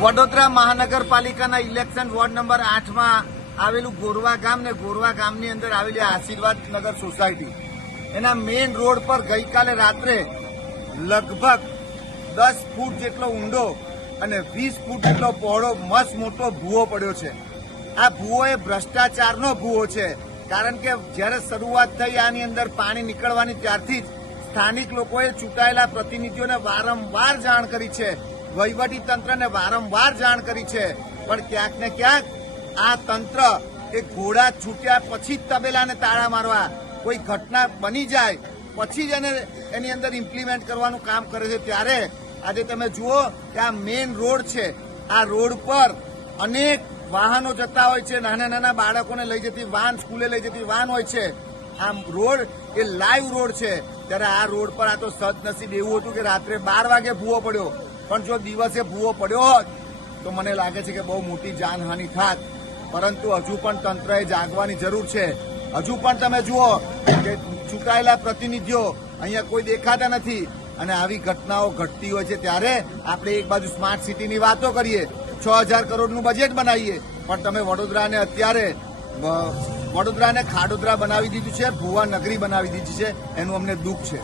વડોદરા મહાનગરપાલિકાના election ward number 8 માં આવેલું ગોરવા ગામ ને ગોરવા ગામની અંદર આવેલી આશીર્વાદ નગર સોસાયટી એના મેઇન રોડ પર ગઈકાલે રાત્રે લગભગ 10 ફૂટ જેટલો ઊંડો અને 20 ફૂટ જેટલો પહોળો મસ્ત મોટો ભૂવો પડ્યો છે। આ ભૂવો એ ભ્રષ્ટાચારનો ભૂવો છે, કારણ કે જ્યારે શરૂઆત થઈ આની અંદર પાણી નીકળવાની ત્યારથી જ સ્થાનિક લોકોએ ચૂંટાયેલા પ્રતિનિધિઓને વારંવાર જાણ કરી છે, વહીવટી તંત્રને વારંવાર જાણ કરી છે, પણ ક્યાંક ને ક્યાંક આ તંત્ર એ ઘોડા છૂટ્યા પછી જ તબેલાને તાળા મારવા, કોઈ ઘટના બની જાય પછી જ એની અંદર ઇમ્પ્લિમેન્ટ કરવાનું કામ કરે છે। ત્યારે આજે તમે જુઓ કે આ મેઇન રોડ છે, આ રોડ પર અનેક વાહનો જતા હોય છે, નાના નાના બાળકોને લઈ જતી વાન, સ્કૂલે લઈ જતી વાન હોય છે। આ રોડ એ લાઈવ રોડ છે, ત્યારે આ રોડ પર આ તો સદનસીબ એવું હતું કે રાત્રે 12 વાગે ભૂવો પડ્યો, પણ જો દિવસે ભૂવો પડ્યો હોત તો મને લાગે છે કે બહુ મોટી જાનહાનિ થાત। પરંતુ હજુ પણ તંત્રએ જાગવાની જરૂર છે। હજુ પણ તમે જુઓ કે ચૂંટાયેલા પ્રતિનિધિઓ અહીંયા કોઈ દેખાતા નથી અને આવી ઘટનાઓ ઘટતી હોય છે। ત્યારે આપણે એક બાજુ સ્માર્ટ સિટીની વાતો કરીએ, 6000 કરોડનું બજેટ બનાવીએ, પણ તમે વડોદરાને ખાડોદરા બનાવી દીધું છે, ભુવા નગરી બનાવી દીધી છે, એનું અમને દુઃખ છે।